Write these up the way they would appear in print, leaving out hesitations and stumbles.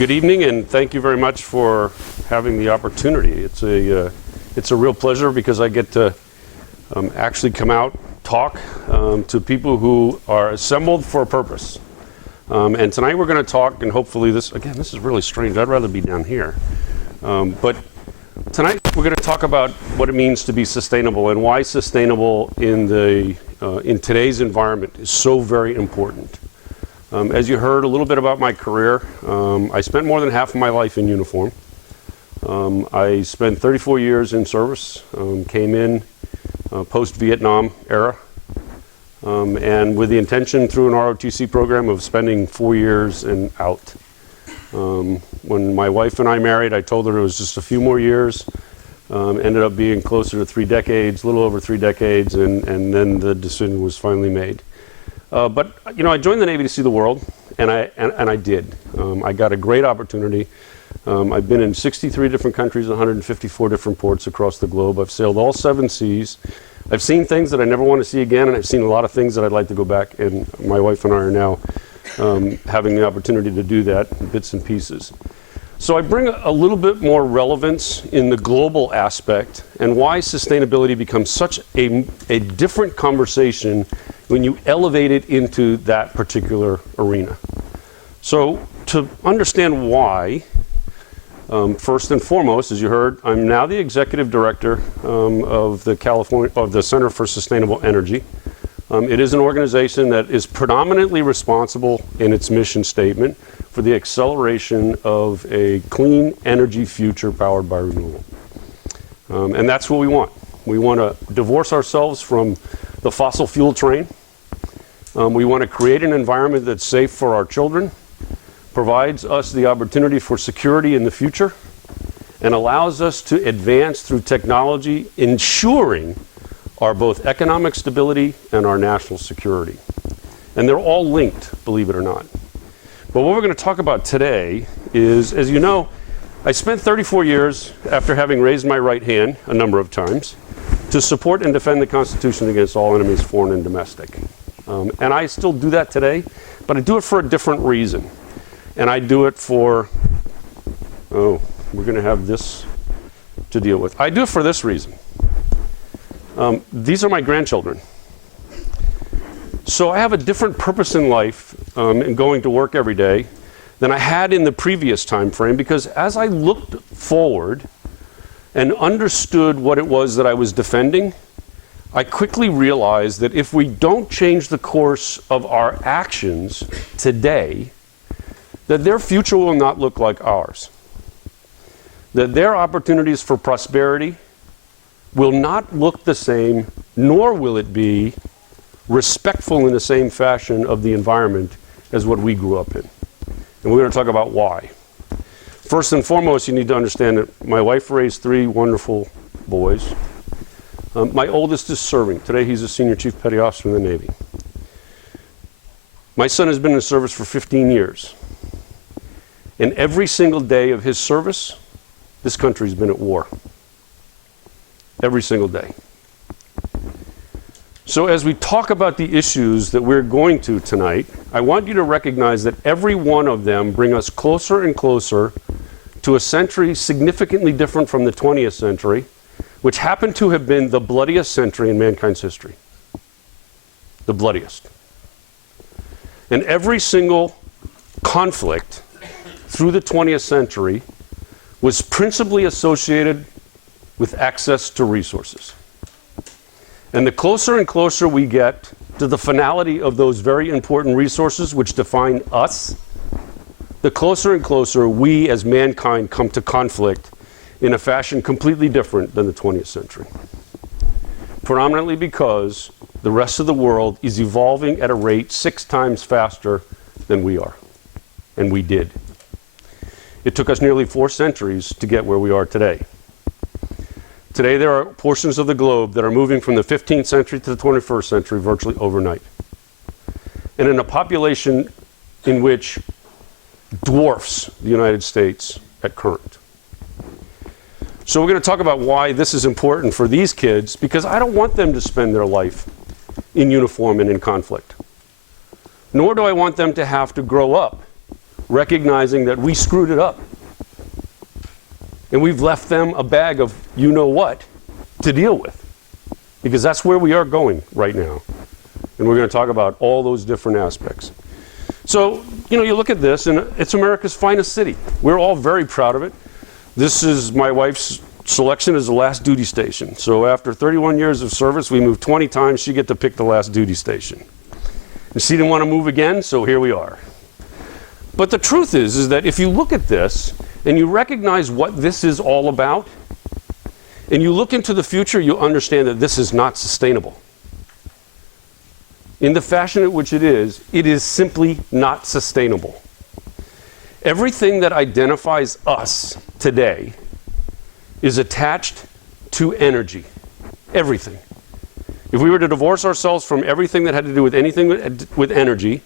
Good evening, and thank you very much for having the opportunity. It's a real pleasure because I get to actually come out, talk to people who are assembled for a purpose. And tonight we're going to talk, and hopefully this is really strange. I'd rather be down here. But tonight we're going to talk about what it means to be sustainable and why sustainable in today's environment is so very important. As you heard a little bit about my career, I spent more than half of my life in uniform. I spent 34 years in service, came in post-Vietnam era, and with the intention through an ROTC program of spending 4 years and out. When my wife and I married, I told her it was just a few more years. Ended up being closer to 3 decades, a little over 3 decades, and then the decision was finally made. But you know, I joined the Navy to see the world, and I did. I got a great opportunity. I've been in 63 different countries, 154 different ports across the globe. I've sailed all 7 seas. I've seen things that I never want to see again, and I've seen a lot of things that I'd like to go back. And my wife and I are now having the opportunity to do that in bits and pieces. So I bring a little bit more relevance in the global aspect and why sustainability becomes such a different conversation when you elevate it into that particular arena. So to understand why, first and foremost, as you heard, I'm now the executive director of the Center for Sustainable Energy. It is an organization that is predominantly responsible in its mission statement for the acceleration of a clean energy future powered by renewable. And that's what we want. We want to divorce ourselves from the fossil fuel train. We want to create an environment that's safe for our children, provides us the opportunity for security in the future, and allows us to advance through technology, ensuring our both economic stability and our national security. And they're all linked, believe it or not. But what we're going to talk about today is, as you know, I spent 34 years after having raised my right hand a number of times to support and defend the Constitution against all enemies, foreign and domestic. And I still do that today, but I do it for a different reason. And I do it for, we're going to have this to deal with. I do it for this reason. These are my grandchildren. So I have a different purpose in life in going to work every day than I had in the previous time frame, because as I looked forward and understood what it was that I was defending, I quickly realized that if we don't change the course of our actions today, that their future will not look like ours. That their opportunities for prosperity will not look the same, nor will it be respectful in the same fashion of the environment as what we grew up in. And we're going to talk about why. First and foremost, you need to understand that my wife raised 3 wonderful boys. My oldest is serving. Today he's a senior chief petty officer in the Navy. My son has been in service for 15 years. And every single day of his service, this country's been at war. Every single day. So as we talk about the issues that we're going to tonight, I want you to recognize that every one of them bring us closer and closer to a century significantly different from the 20th century, which happened to have been the bloodiest century in mankind's history. The bloodiest. And every single conflict through the 20th century was principally associated with access to resources. And the closer and closer we get to the finality of those very important resources which define us, the closer and closer we as mankind come to conflict in a fashion completely different than the 20th century. Predominantly because the rest of the world is evolving at a rate 6 times faster than we are. And we did. It took us nearly 4 centuries to get where we are today. Today there are portions of the globe that are moving from the 15th century to the 21st century virtually overnight. And in a population in which dwarfs the United States at current. So we're going to talk about why this is important for these kids, because I don't want them to spend their life in uniform and in conflict. Nor do I want them to have to grow up recognizing that we screwed it up. And we've left them a bag of you know what to deal with. Because that's where we are going right now. And we're going to talk about all those different aspects. So, you look at this, and it's America's finest city. We're all very proud of it. This is my wife's selection as the last duty station. So after 31 years of service, we moved 20 times. She get to pick the last duty station. And she didn't want to move again, so here we are. But the truth is that if you look at this and you recognize what this is all about, and you look into the future, you'll understand that this is not sustainable. In the fashion in which it is simply not sustainable. Everything that identifies us today is attached to energy. Everything. If we were to divorce ourselves from everything that had to do with anything with energy,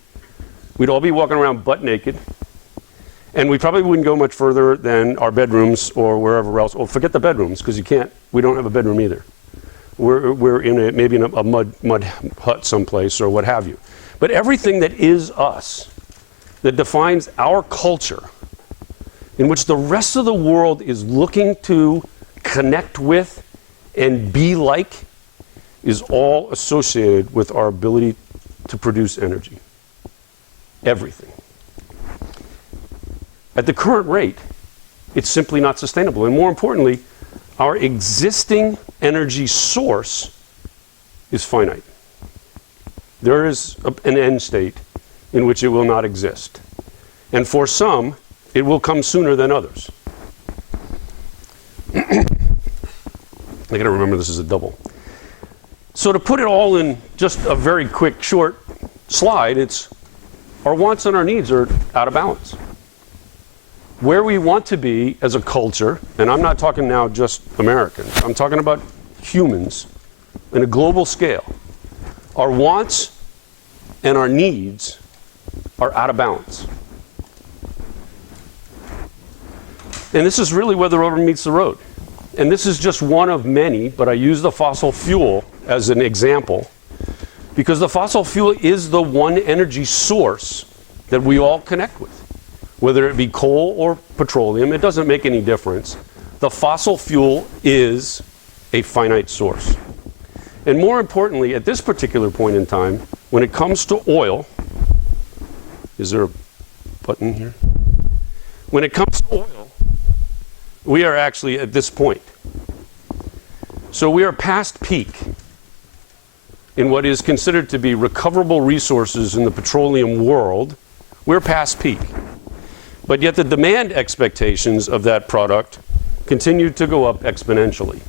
we'd all be walking around butt naked. And we probably wouldn't go much further than our bedrooms or wherever else. Oh, forget the bedrooms, because we don't have a bedroom either. We're in maybe in a mud hut someplace or what have you. But everything that is us, that defines our culture, in which the rest of the world is looking to connect with and be like, is all associated with our ability to produce energy. Everything. At the current rate, it's simply not sustainable. And more importantly, our existing energy source is finite. There is an end state in which it will not exist. And for some, it will come sooner than others. I gotta remember this is a double. So to put it all in just a very quick, short slide, it's our wants and our needs are out of balance. Where we want to be as a culture, and I'm not talking now just Americans, I'm talking about humans in a global scale. Our wants and our needs are out of balance. And this is really where the rubber meets the road. And this is just one of many, but I use the fossil fuel as an example because the fossil fuel is the one energy source that we all connect with. Whether it be coal or petroleum, it doesn't make any difference. The fossil fuel is a finite source. And more importantly, at this particular point in time, when it comes to oil, is there a button here? When it comes to oil, we are actually at this point. So we are past peak in what is considered to be recoverable resources in the petroleum world. We're past peak. But yet the demand expectations of that product continue to go up exponentially.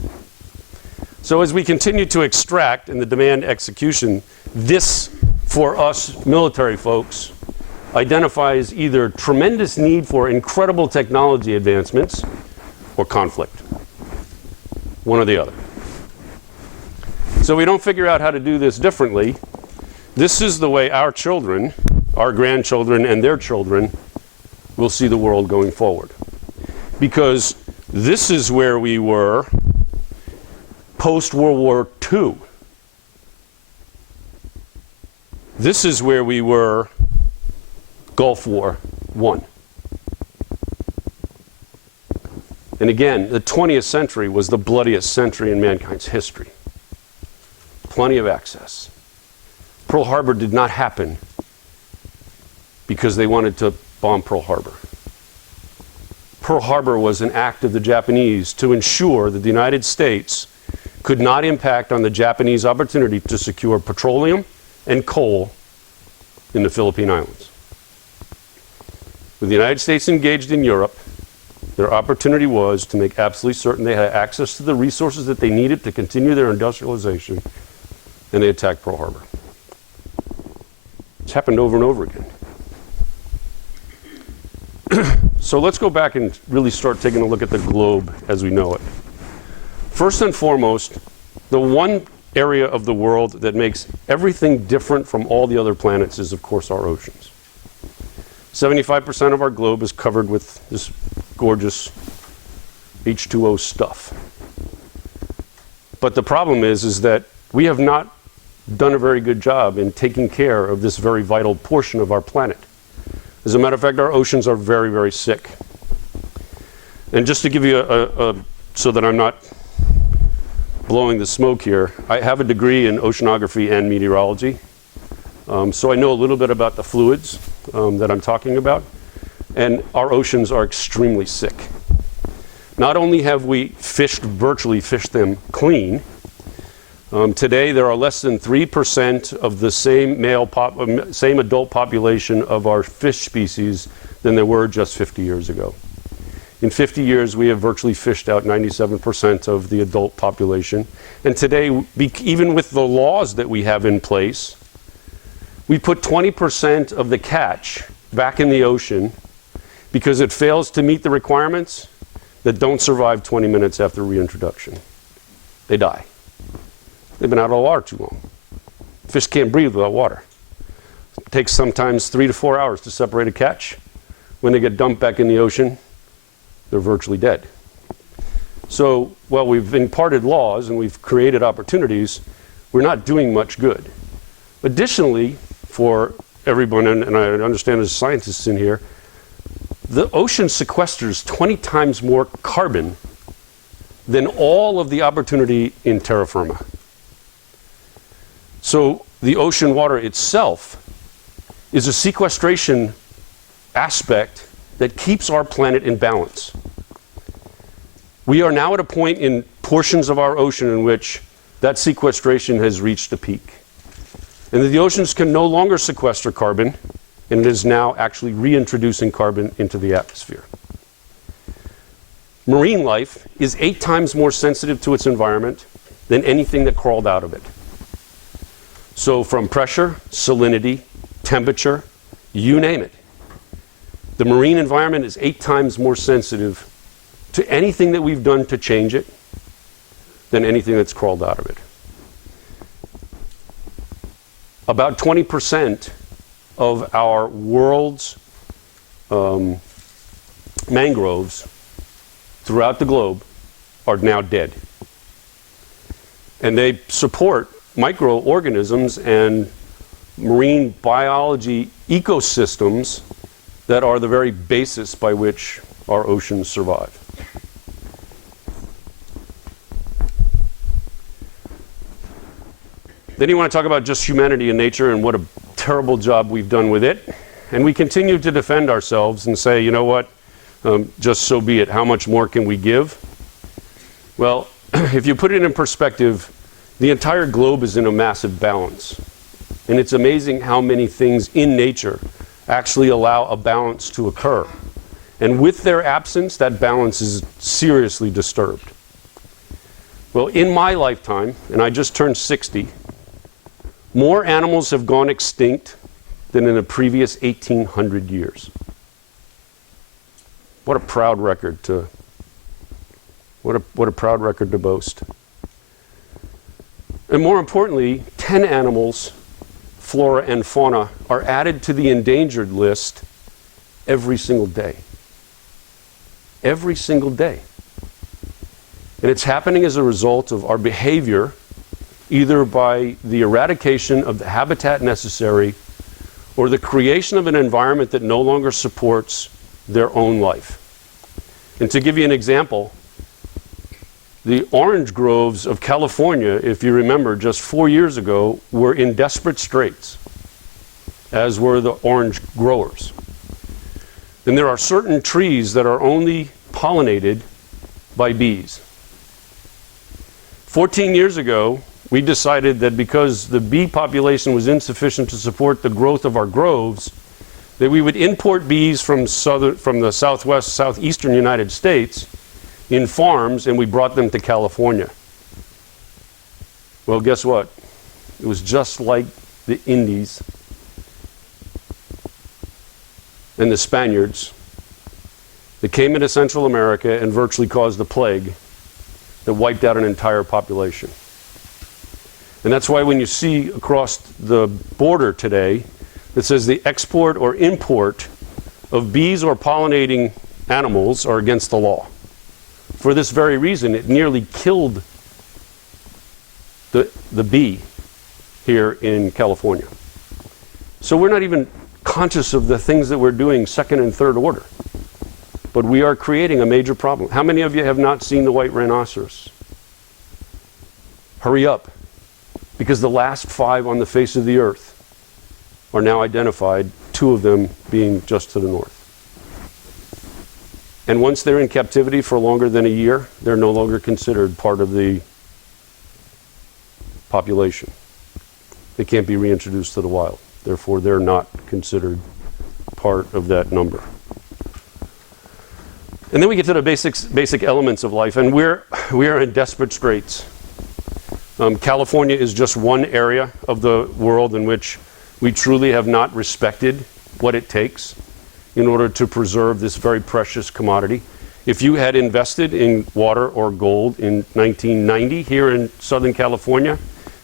So as we continue to extract in the demand execution, this, for us military folks, identifies either tremendous need for incredible technology advancements or conflict. One or the other. So we don't figure out how to do this differently. This is the way our children, our grandchildren, and their children will see the world going forward. Because this is where we were post-World War II. This is where we were Gulf War I. And again, the 20th century was the bloodiest century in mankind's history. Plenty of access. Pearl Harbor did not happen because they wanted to bomb Pearl Harbor. Pearl Harbor was an act of the Japanese to ensure that the United States could not impact on the Japanese opportunity to secure petroleum and coal in the Philippine Islands. With the United States engaged in Europe, their opportunity was to make absolutely certain they had access to the resources that they needed to continue their industrialization, and they attacked Pearl Harbor. It's happened over and over again. So let's go back and really start taking a look at the globe as we know it. First and foremost, the one area of the world that makes everything different from all the other planets is, of course, our oceans. 75% of our globe is covered with this gorgeous H2O stuff. But the problem is that we have not done a very good job in taking care of this very vital portion of our planet. As a matter of fact, our oceans are very, very sick. And just to give you so that I'm not blowing the smoke here, I have a degree in oceanography and meteorology. So I know a little bit about the fluids that I'm talking about. And our oceans are extremely sick. Not only have we virtually fished them clean, today there are less than 3% of the same adult population of our fish species than there were just 50 years ago. In 50 years, we have virtually fished out 97% of the adult population. And today, even with the laws that we have in place, we put 20% of the catch back in the ocean because it fails to meet the requirements that don't survive 20 minutes after reintroduction. They die. They've been out of the water too long. Fish can't breathe without water. It takes sometimes 3 to 4 hours to separate a catch. When they get dumped back in the ocean, they're virtually dead. So while we've imparted laws and we've created opportunities, we're not doing much good. Additionally, for everyone, and I understand there's scientists in here, the ocean sequesters 20 times more carbon than all of the opportunity in terra firma. So the ocean water itself is a sequestration aspect that keeps our planet in balance. We are now at a point in portions of our ocean in which that sequestration has reached a peak. And the oceans can no longer sequester carbon, and it is now actually reintroducing carbon into the atmosphere. Marine life is 8 times more sensitive to its environment than anything that crawled out of it. So from pressure, salinity, temperature, you name it. The marine environment is 8 times more sensitive to anything that we've done to change it than anything that's crawled out of it. About 20% of our world's mangroves throughout the globe are now dead. And they support microorganisms and marine biology ecosystems that are the very basis by which our oceans survive. Then you want to talk about just humanity and nature and what a terrible job we've done with it. And we continue to defend ourselves and say, you know what, just so be it. How much more can we give? Well, if you put it in perspective, the entire globe is in a massive balance. And it's amazing how many things in nature actually allow a balance to occur. And with their absence, that balance is seriously disturbed. Well, in my lifetime, and I just turned 60, more animals have gone extinct than in the previous 1,800 years. What a proud record to proud record to boast. And more importantly, 10 animals, flora and fauna, are added to the endangered list every single day. Every single day. And it's happening as a result of our behavior, either by the eradication of the habitat necessary or the creation of an environment that no longer supports their own life. And to give you an example, the orange groves of California, if you remember, just 4 years ago, were in desperate straits, as were the orange growers. And there are certain trees that are only pollinated by bees. 14 years ago, we decided that because the bee population was insufficient to support the growth of our groves, that we would import bees from the southwest, southeastern United States in farms, and we brought them to California. Well, guess what? It was just like the Indies and the Spaniards that came into Central America and virtually caused a plague that wiped out an entire population. And that's why when you see across the border today that says the export or import of bees or pollinating animals are against the law. For this very reason, it nearly killed the bee here in California. So we're not even conscious of the things that we're doing second and third order. But we are creating a major problem. How many of you have not seen the white rhinoceros? Hurry up, because the last 5 on the face of the earth are now identified, 2 of them being just to the north. And once they're in captivity for longer than a year, they're no longer considered part of the population. They can't be reintroduced to the wild. Therefore, they're not considered part of that number. And then we get to the basic elements of life, and we are in desperate straits. California is just one area of the world in which we truly have not respected what it takes in order to preserve this very precious commodity. If you had invested in water or gold in 1990 here in Southern California,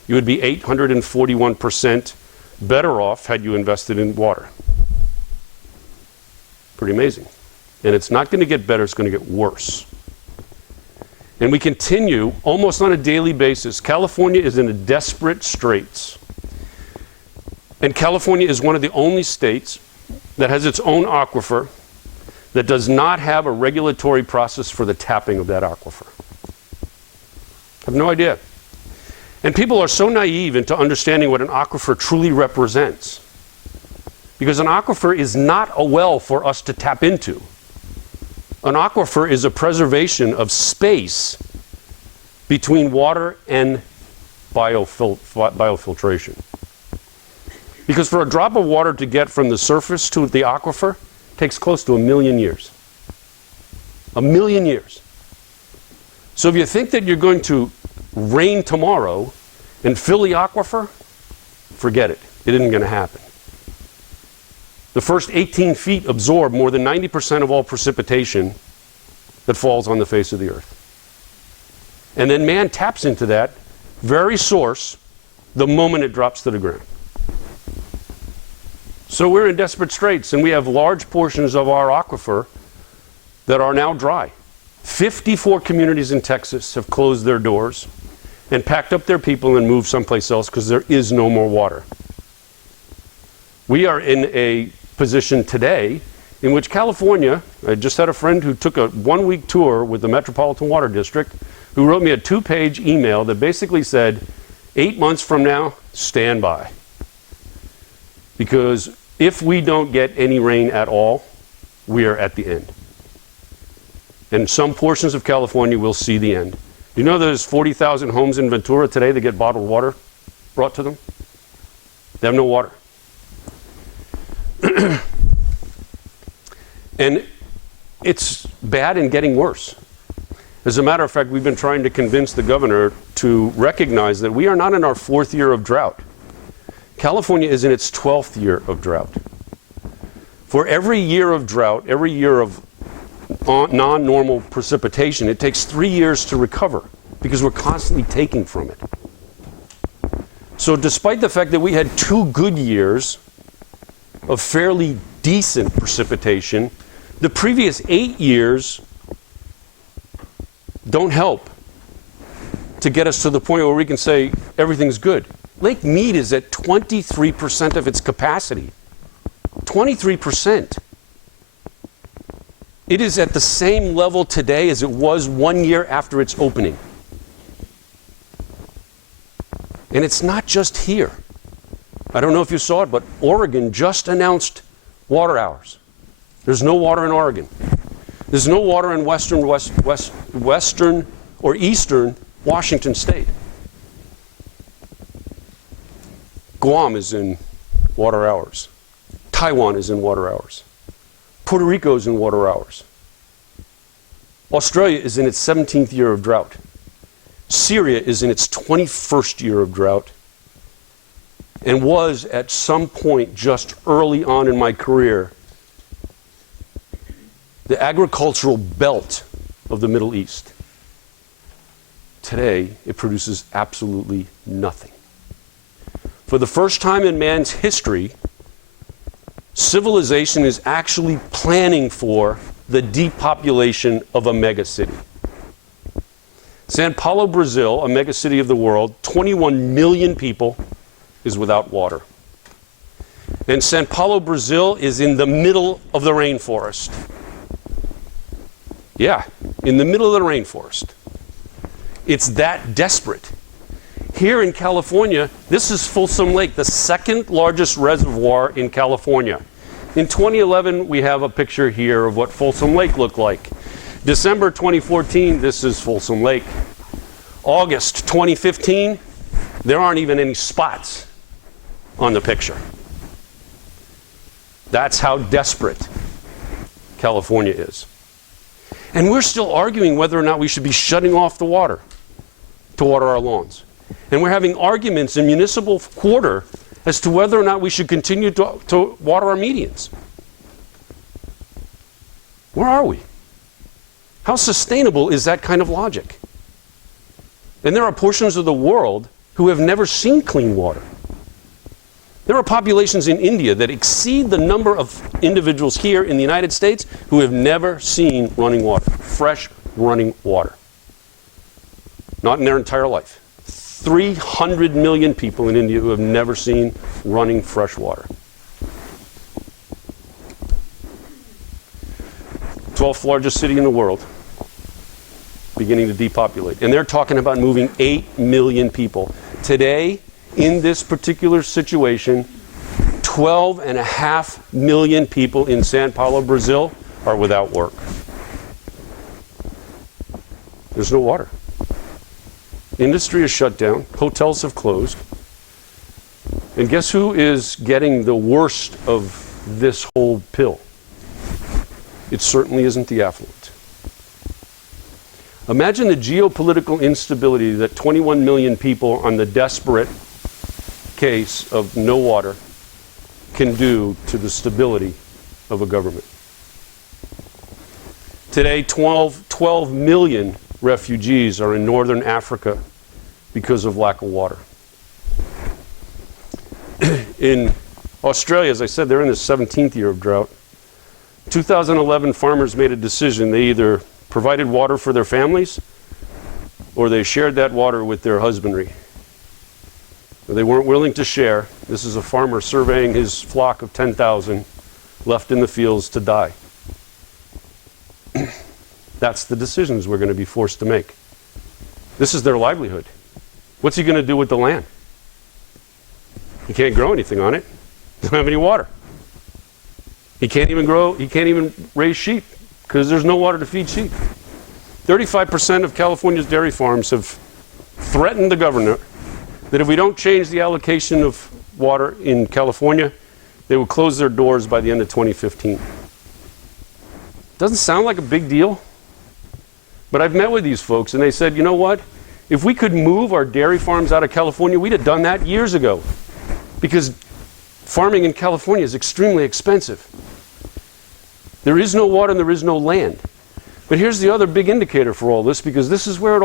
you would be 841% better off had you invested in water. Pretty amazing. And it's not going to get better, it's going to get worse. And we continue almost on a daily basis. California is in a desperate straits. And California is one of the only states that has its own aquifer that does not have a regulatory process for the tapping of that aquifer. I have no idea. And people are so naive into understanding what an aquifer truly represents. Because an aquifer is not a well for us to tap into. An aquifer is a preservation of space between water and biofiltration. Because for a drop of water to get from the surface to the aquifer takes close to 1 million years. 1 million years. So if you think that you're going to rain tomorrow and fill the aquifer, forget it. It isn't going to happen. The first 18 feet absorb more than 90% of all precipitation that falls on the face of the earth. And then man taps into that very source the moment it drops to the ground. So we're in desperate straits, and we have large portions of our aquifer that are now dry. 54 communities in Texas have closed their doors and packed up their people and moved someplace else because there is no more water. We are in a position today in which California, I just had a friend who took a 1-week tour with the Metropolitan Water District who wrote me a 2-page email that basically said, 8 months from now, stand by. Because if we don't get any rain at all, we are at the end. And some portions of California will see the end. You know there's 40,000 homes in Ventura today that get bottled water brought to them? They have no water. And it's bad and getting worse. As a matter of fact, we've been trying to convince the governor to recognize that we are not in our 4th year of drought. California is in its 12th year of drought. For every year of drought, every year of non-normal precipitation, it takes 3 years to recover because we're constantly taking from it. So despite the fact that we had 2 good years of fairly decent precipitation, the previous 8 years don't help to get us to the point where we can say everything's good. Lake Mead is at 23% of its capacity. 23%. It is at the same level today as it was 1 year after its opening. And it's not just here. I don't know if you saw it, but Oregon just announced water hours. There's no water in Oregon. There's no water in western or eastern Washington state. Guam is in water hours. Taiwan is in water hours. Puerto Rico is in water hours. Australia is in its 17th year of drought. Syria is in its 21st year of drought, and was at some point just early on in my career the agricultural belt of the Middle East. Today, it produces absolutely nothing. For the first time in man's history, civilization is actually planning for the depopulation of a megacity. São Paulo, Brazil, a megacity of the world, 21 million people, is without water. And Sao Paulo, Brazil is in the middle of the rainforest. Yeah, in the middle of the rainforest. It's that desperate. Here in California, this is Folsom Lake, the second largest reservoir in California. In 2011, we have a picture here of what Folsom Lake looked like. December 2014, this is Folsom Lake. August 2015, there aren't even any spots on the picture. That's how desperate California is. And we're still arguing whether or not we should be shutting off the water to water our lawns. And we're having arguments in municipal quarter as to whether or not we should continue to water our medians. Where are we? How sustainable is that kind of logic? And there are portions of the world who have never seen clean water. There are populations in India that exceed the number of individuals here in the United States who have never seen running water, fresh running water. Not in their entire life. 300 million people in India who have never seen running fresh water. 12th largest city in the world, beginning to depopulate. And they're talking about moving 8 million people. Today, in this particular situation, 12.5 million people in Sao Paulo, Brazil are without work. There's no water. Industry is shut down. Hotels have closed. And guess who is getting the worst of this whole pill? It certainly isn't the affluent. Imagine the geopolitical instability that 21 million people on the desperate case of no water can do to the stability of a government. Today, 12 million refugees are in northern Africa because of lack of water. In Australia, as I said, they're in the 17th year of drought. 2011, farmers made a decision. They either provided water for their families or they shared that water with their husbandry. They weren't willing to share. This is a farmer surveying his flock of 10,000 left in the fields to die. That's the decisions we're going to be forced to make. This is their livelihood. What's he going to do with the land? He can't grow anything on it. He doesn't have any water. He can't even raise sheep because there's no water to feed sheep. 35% of California's dairy farms have threatened the governor that if we don't change the allocation of water in California, they will close their doors by the end of 2015. Doesn't sound like a big deal, but I've met with these folks and they said, you know what? If we could move our dairy farms out of California, we'd have done that years ago because farming in California is extremely expensive. There is no water and there is no land. But here's the other big indicator for all this, because this is where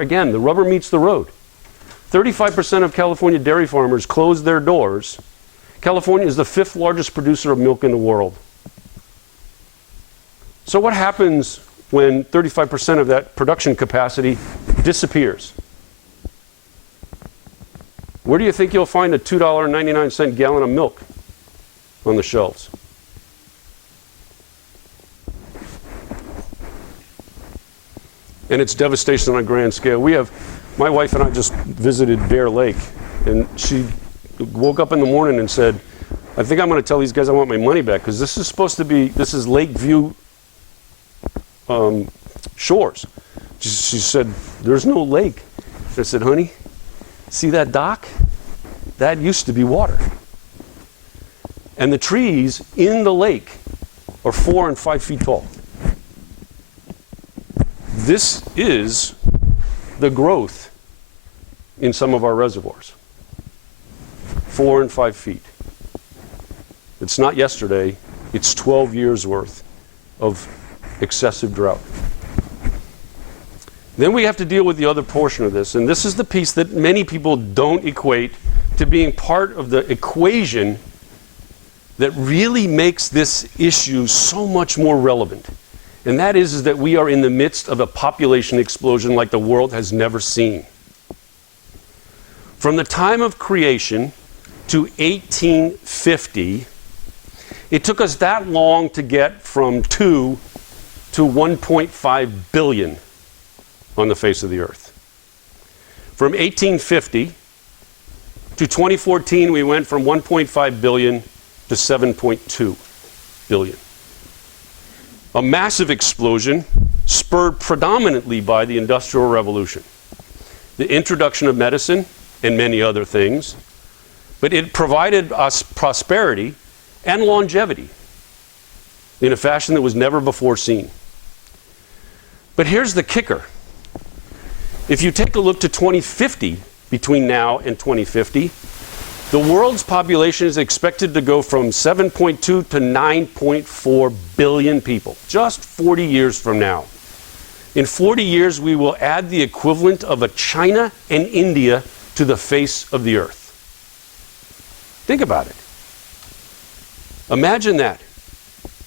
again, the rubber meets the road. 35% of California dairy farmers closed their doors. California is the 5th largest producer of milk in the world. So what happens when 35% of that production capacity disappears? Where do you think you'll find a $2.99 gallon of milk on the shelves? And it's devastation on a grand scale. My wife and I just visited Bear Lake, and she woke up in the morning and said, I think I'm going to tell these guys I want my money back, because this is Lakeview shores. She said, there's no lake. I said, honey, see that dock? That used to be water. And the trees in the lake are 4 and 5 feet tall. This is the growth in some of our reservoirs. 4 and 5 feet. It's not yesterday, it's 12 years worth of excessive drought. Then we have to deal with the other portion of this, and this is the piece that many people don't equate to being part of the equation that really makes this issue so much more relevant. And that is that we are in the midst of a population explosion like the world has never seen. From the time of creation to 1850, it took us that long to get from 2 to 1.5 billion on the face of the earth. From 1850 to 2014, we went from 1.5 billion to 7.2 billion. A massive explosion spurred predominantly by the Industrial Revolution, the introduction of medicine and many other things, but it provided us prosperity and longevity in a fashion that was never before seen. But here's the kicker. If you take a look to 2050, between now and 2050, the world's population is expected to go from 7.2 to 9.4 billion people, just 40 years from now. In 40 years, we will add the equivalent of a China and India to the face of the earth. Think about it. Imagine that,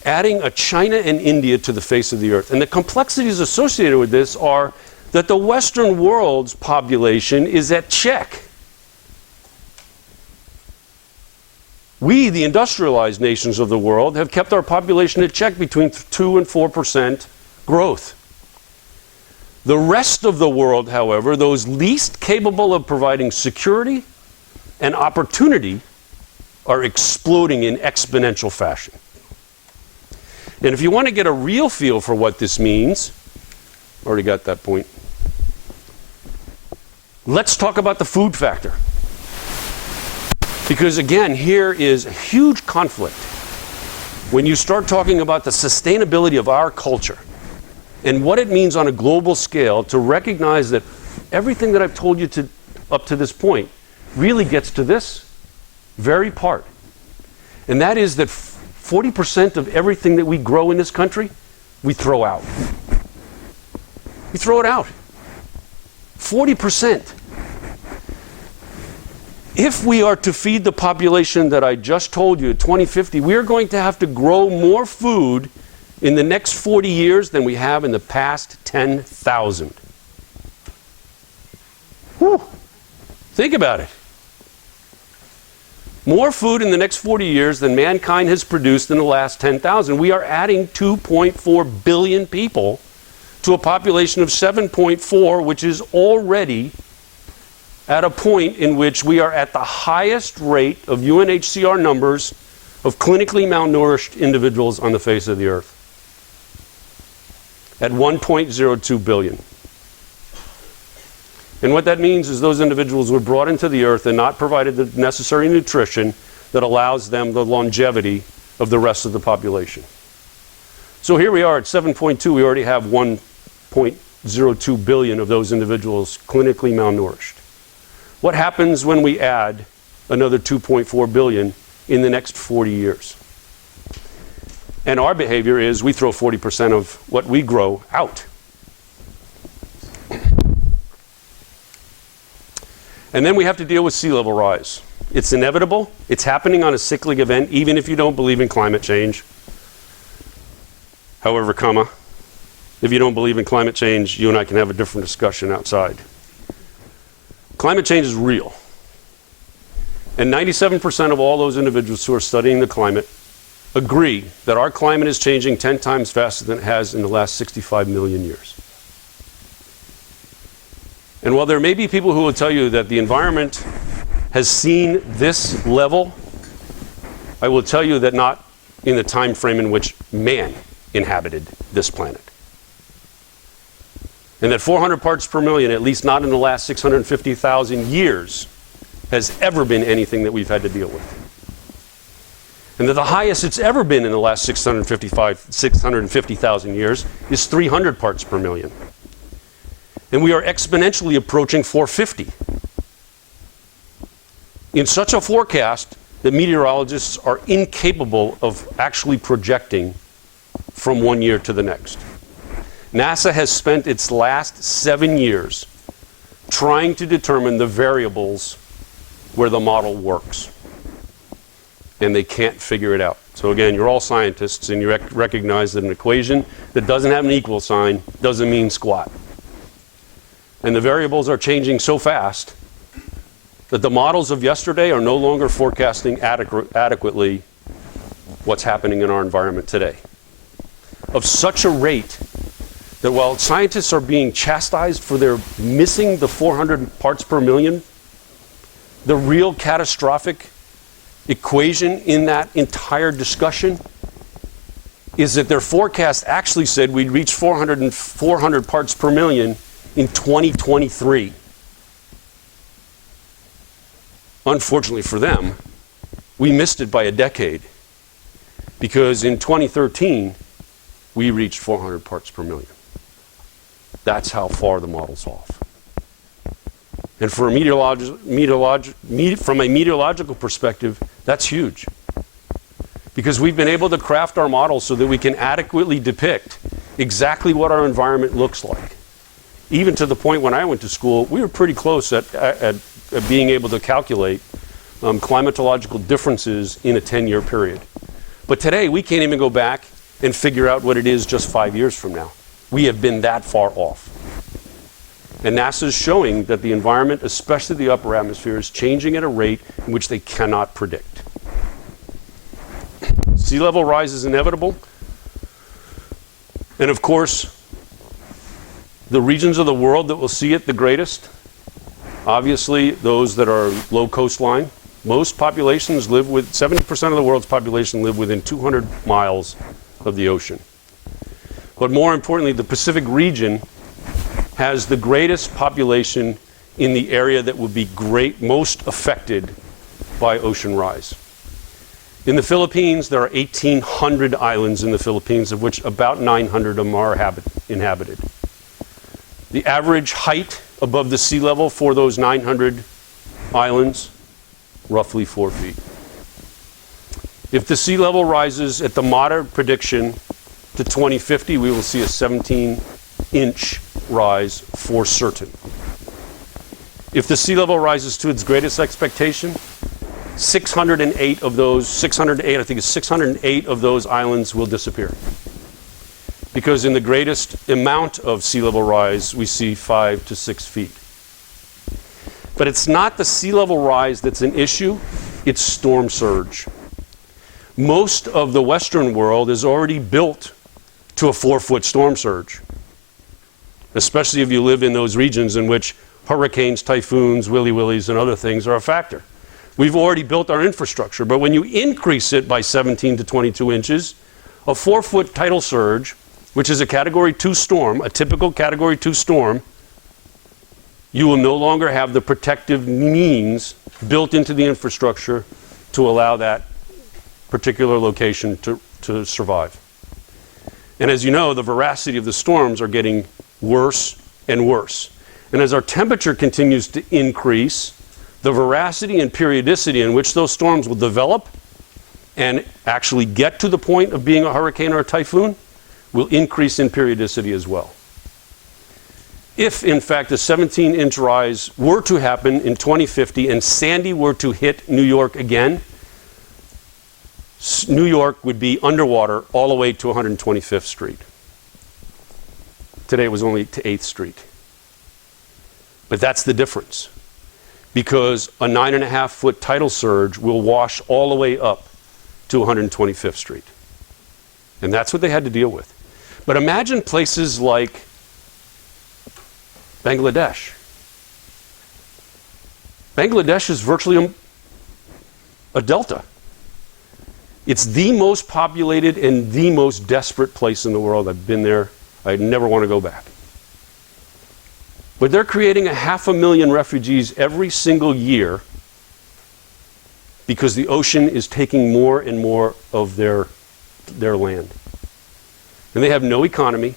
adding a China and India to the face of the earth. And the complexities associated with this are that the Western world's population is at check. We, the industrialized nations of the world, have kept our population at check between 2 and 4% growth. The rest of the world, however, those least capable of providing security and opportunity, are exploding in exponential fashion. And if you want to get a real feel for what this means, already got that point, let's talk about the food factor. Because again, here is a huge conflict when you start talking about the sustainability of our culture and what it means on a global scale to recognize that everything that I've told you up to this point really gets to this very part. And that is that 40% of everything that we grow in this country, we throw out. We throw it out. 40%. If we are to feed the population that I just told you, 2050, we are going to have to grow more food in the next 40 years than we have in the past 10,000. Whew. Think about it. More food in the next 40 years than mankind has produced in the last 10,000. We are adding 2.4 billion people to a population of 7.4, which is already at a point in which we are at the highest rate of UNHCR numbers of clinically malnourished individuals on the face of the earth, at 1.02 billion. And what that means is those individuals were brought into the earth and not provided the necessary nutrition that allows them the longevity of the rest of the population. So here we are at 7.2, we already have 1.02 billion of those individuals clinically malnourished. What happens when we add another 2.4 billion in the next 40 years? And our behavior is we throw 40% of what we grow out. And then we have to deal with sea level rise. It's inevitable. It's happening on a cyclic event, even if you don't believe in climate change. However, if you don't believe in climate change, you and I can have a different discussion outside. Climate change is real. And 97% of all those individuals who are studying the climate agree that our climate is changing 10 times faster than it has in the last 65 million years. And while there may be people who will tell you that the environment has seen this level, I will tell you that not in the time frame in which man inhabited this planet. And that 400 parts per million, at least not in the last 650,000 years, has ever been anything that we've had to deal with. And that the highest it's ever been in the last 650,000 years is 300 parts per million. And we are exponentially approaching 450. In such a forecast that meteorologists are incapable of actually projecting from one year to the next. NASA has spent its last 7 years trying to determine the variables where the model works. And they can't figure it out. So again, you're all scientists and you recognize that an equation that doesn't have an equal sign doesn't mean squat. And the variables are changing so fast that the models of yesterday are no longer forecasting adequately what's happening in our environment today. Of such a rate that while scientists are being chastised for their missing the 400 parts per million, the real catastrophic equation in that entire discussion is that their forecast actually said we'd reach 400 parts per million in 2023. Unfortunately for them, we missed it by a decade, because in 2013, we reached 400 parts per million. That's how far the model's off. And for from a meteorological perspective, that's huge. Because we've been able to craft our models so that we can adequately depict exactly what our environment looks like. Even to the point when I went to school, we were pretty close at being able to calculate climatological differences in a 10-year period. But today, we can't even go back and figure out what it is just 5 years from now. We have been that far off. And NASA is showing that the environment, especially the upper atmosphere, is changing at a rate in which they cannot predict. Sea level rise is inevitable. And of course, the regions of the world that will see it the greatest, obviously those that are low coastline. Most populations live with, 70% of the world's population live within 200 miles of the ocean. But more importantly, the Pacific region has the greatest population in the area that would be most affected by ocean rise. In the Philippines, there are 1,800 islands in the Philippines, of which about 900 of them are inhabited. The average height above the sea level for those 900 islands, roughly 4 feet. If the sea level rises at the moderate prediction to 2050, we will see a 17-inch rise for certain. If the sea level rises to its greatest expectation, 608 of those, 608 of those islands will disappear. Because in the greatest amount of sea level rise, we see 5 to 6 feet. But it's not the sea level rise that's an issue, it's storm surge. Most of the Western world is already built to a 4-foot storm surge, especially if you live in those regions in which hurricanes, typhoons, willies, and other things are a factor. We've already built our infrastructure, but when you increase it by 17 to 22 inches, a 4-foot tidal surge, which is a Category 2 storm, a typical Category 2 storm, you will no longer have the protective means built into the infrastructure to allow that particular location to survive. And as you know, the veracity of the storms are getting worse and worse. And as our temperature continues to increase, the veracity and periodicity in which those storms will develop and actually get to the point of being a hurricane or a typhoon will increase in periodicity as well. If, in fact, a 17-inch rise were to happen in 2050 and Sandy were to hit New York again, New York would be underwater all the way to 125th Street. Today it was only to 8th Street. But that's the difference, because a 9.5-foot tidal surge will wash all the way up to 125th Street. And that's what they had to deal with. But imagine places like Bangladesh. Bangladesh is virtually a delta. It's the most populated and the most desperate place in the world. I've been there. I never want to go back. But they're creating 500,000 refugees every single year because the ocean is taking more and more of their land. And they have no economy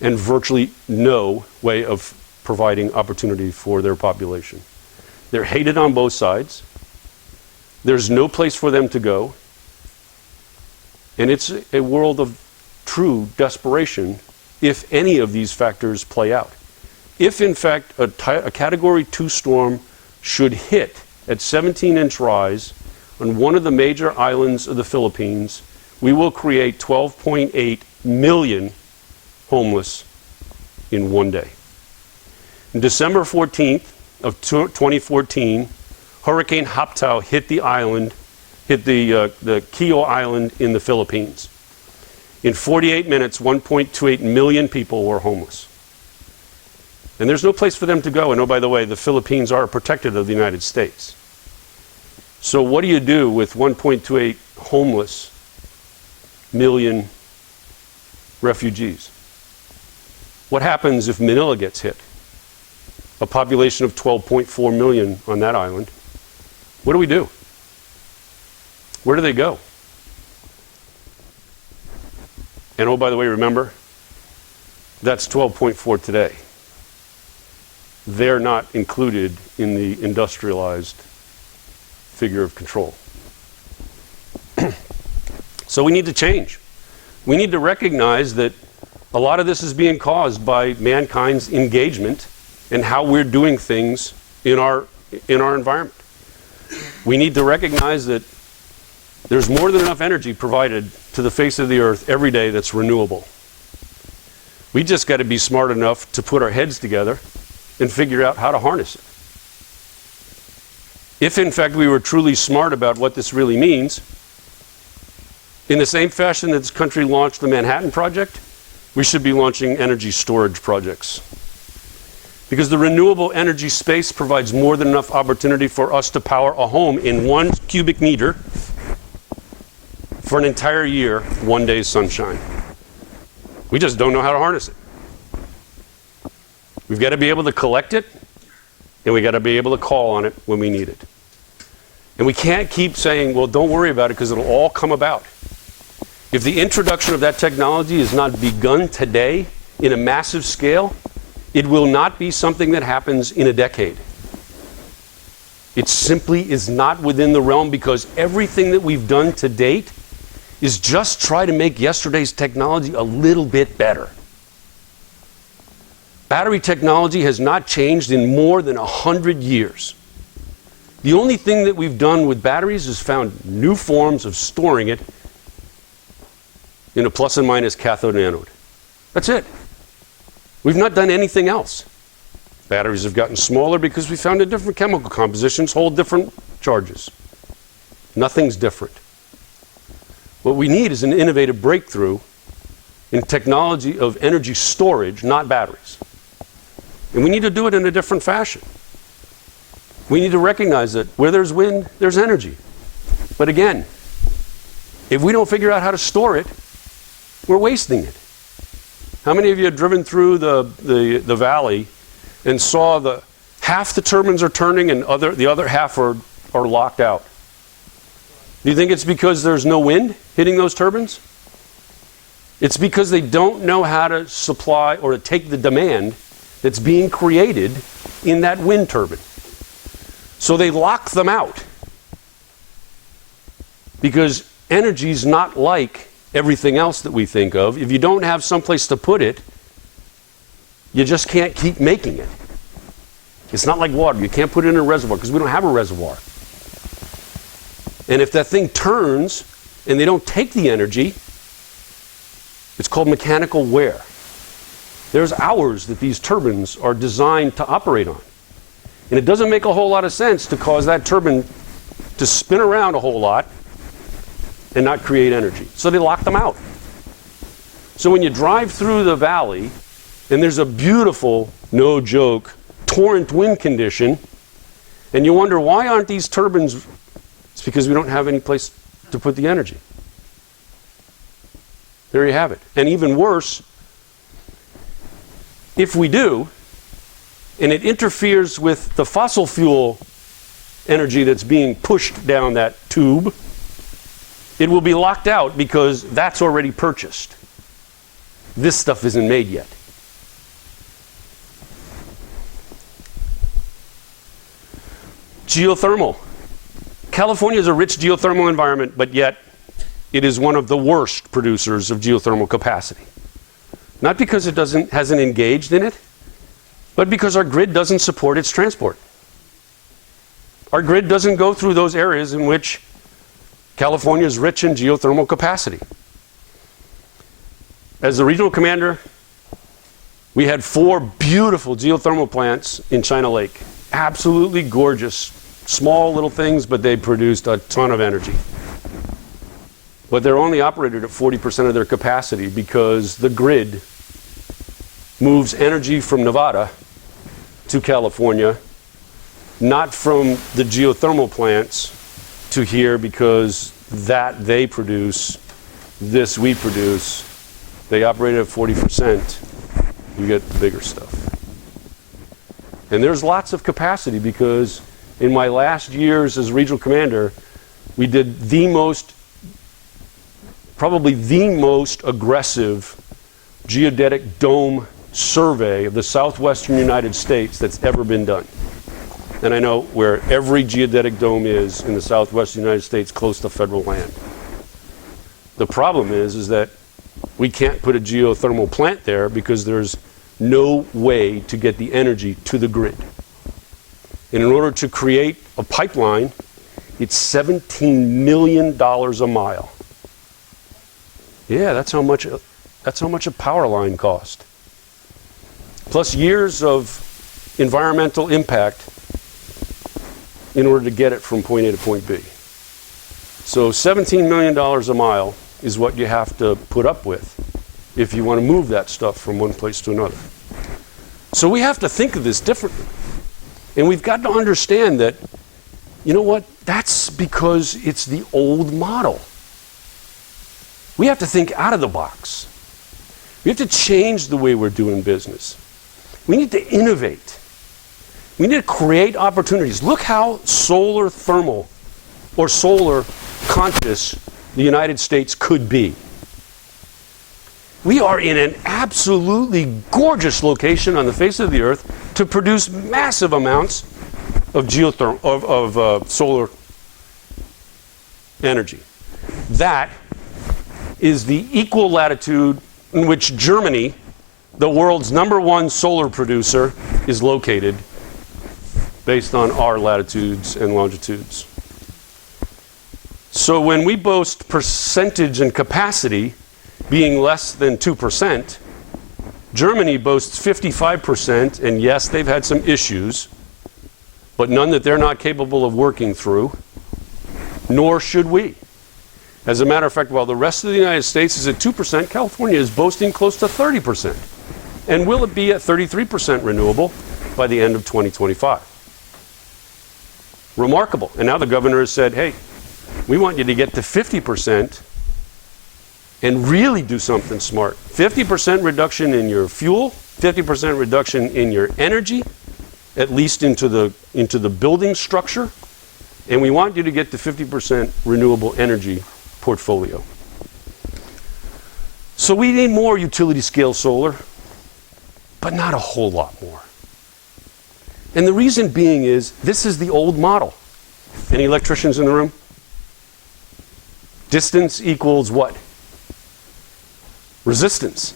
and virtually no way of providing opportunity for their population. They're hated on both sides. There's no place for them to go. And it's a world of true desperation if any of these factors play out. If, in fact, a Category 2 storm should hit at 17-inch rise on one of the major islands of the Philippines, we will create 12.8 million homeless in one day. On December 14th, of 2014, Hurricane Haptao hit the island, hit the Kio Island in the Philippines. In 48 minutes, 1.28 million people were homeless. And there's no place for them to go. And oh, by the way, the Philippines are protected of the United States. So what do you do with 1.28 homeless million refugees? What happens if Manila gets hit? A population of 12.4 million on that island. What do we do? Where do they go? And oh, by the way, remember, that's 12.4 today. They're not included in the industrialized figure of control. So we need to change. We need to recognize that a lot of this is being caused by mankind's engagement and how we're doing things in our environment. We need to recognize that there's more than enough energy provided to the face of the earth every day that's renewable. We just got to be smart enough to put our heads together and figure out how to harness it. If in fact we were truly smart about what this really means, in the same fashion that this country launched the Manhattan Project, we should be launching energy storage projects. Because the renewable energy space provides more than enough opportunity for us to power a home in 1 cubic meter for an entire year, 1 day's sunshine. We just don't know how to harness it. We've got to be able to collect it, and we got to be able to call on it when we need it. And we can't keep saying, well, don't worry about it because it'll all come about. If the introduction of that technology is not begun today in a massive scale, it will not be something that happens in a decade. It simply is not within the realm, because everything that we've done to date is just try to make yesterday's technology a little bit better. Battery technology has not changed in more than 100 years. The only thing that we've done with batteries is found new forms of storing it in a plus and minus cathode and anode. That's it. We've not done anything else. Batteries have gotten smaller because we found that different chemical compositions hold different charges. Nothing's different. What we need is an innovative breakthrough in technology of energy storage, not batteries. And we need to do it in a different fashion. We need to recognize that where there's wind, there's energy. But again, if we don't figure out how to store it, we're wasting it. How many of you have driven through the valley and saw half the turbines are turning and the other half are locked out? Do you think it's because there's no wind hitting those turbines? It's because they don't know how to supply or to take the demand that's being created in that wind turbine. So they lock them out. Because energy is not like everything else that we think of. If you don't have someplace to put it, you just can't keep making it. It's not like water. You can't put it in a reservoir because we don't have a reservoir. And if that thing turns and they don't take the energy, it's called mechanical wear. There's hours that these turbines are designed to operate on. And it doesn't make a whole lot of sense to cause that turbine to spin around a whole lot and not create energy. So they lock them out. So when you drive through the valley and there's a beautiful, no joke, torrent wind condition, and you wonder, why aren't these turbines? It's because we don't have any place to put the energy. There you have it. And even worse, if we do, and it interferes with the fossil fuel energy that's being pushed down that tube, it will be locked out because that's already purchased. This stuff isn't made yet. Geothermal. California is a rich geothermal environment, but yet it is one of the worst producers of geothermal capacity. Not because it hasn't engaged in it, but because our grid doesn't support its transport. Our grid doesn't go through those areas in which California is rich in geothermal capacity. As the regional commander, we had 4 beautiful geothermal plants in China Lake. Absolutely gorgeous. Small little things, but they produced a ton of energy. But they're only operated at 40% of their capacity because the grid moves energy from Nevada to California, not from the geothermal plants to here, because that they produce, this we produce. They operate at 40%. You get the bigger stuff. And there's lots of capacity because in my last years as regional commander, we did probably the most aggressive geodetic dome survey of the southwestern United States that's ever been done. And I know where every geodetic dome is in the southwestern United States close to federal land. The problem is that we can't put a geothermal plant there because there's no way to get the energy to the grid. And in order to create a pipeline, it's $17 million a mile. Yeah, that's how much a power line cost. Plus years of environmental impact in order to get it from point A to point B. So $17 million a mile is what you have to put up with if you want to move that stuff from one place to another. So we have to think of this differently. And we've got to understand that, you know what, that's because it's the old model. We have to think out of the box. We have to change the way we're doing business. We need to innovate. We need to create opportunities. Look how solar thermal or solar conscious the United States could be. We are in an absolutely gorgeous location on the face of the earth to produce massive amounts of solar energy. That is the equal latitude in which Germany, the world's #1 solar producer, is located based on our latitudes and longitudes. So when we boast percentage and capacity being less than 2%, Germany boasts 55%, and yes, they've had some issues, but none that they're not capable of working through, nor should we. As a matter of fact, while the rest of the United States is at 2%, California is boasting close to 30%. And will it be at 33% renewable by the end of 2025? Remarkable. And now the governor has said, hey, we want you to get to 50% and really do something smart. 50% reduction in your fuel, 50% reduction in your energy, at least into the building structure, and we want you to get to 50% renewable energy portfolio. So we need more utility scale solar, but not a whole lot more. And the reason being is this is the old model. Any electricians in the room? Distance equals what? Resistance.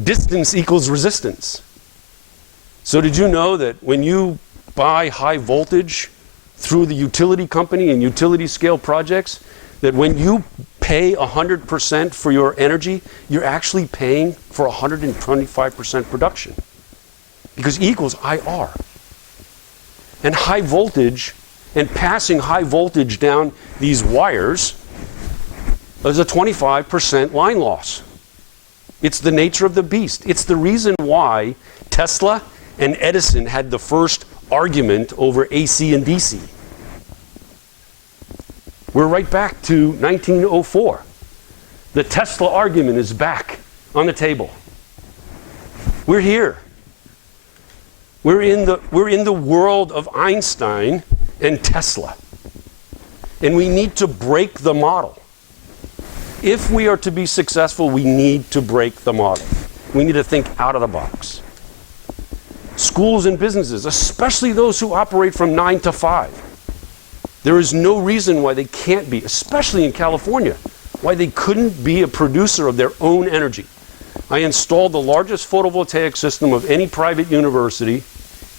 Distance equals resistance. So did you know that when you buy high voltage through the utility company and utility scale projects, that when you pay 100% for your energy, you're actually paying for 125% production? Because E equals IR. And high voltage, and passing high voltage down these wires, is a 25% line loss. It's the nature of the beast. It's the reason why Tesla and Edison had the first argument over AC and DC. We're right back to 1904. The Tesla argument is back on the table. We're here. We're in the world of Einstein and Tesla. And we need to break the model. If we are to be successful, we need to break the model. We need to think out of the box. Schools and businesses, especially those who operate from 9 to 5. There is no reason why they can't be, especially in California, why they couldn't be a producer of their own energy. I installed the largest photovoltaic system of any private university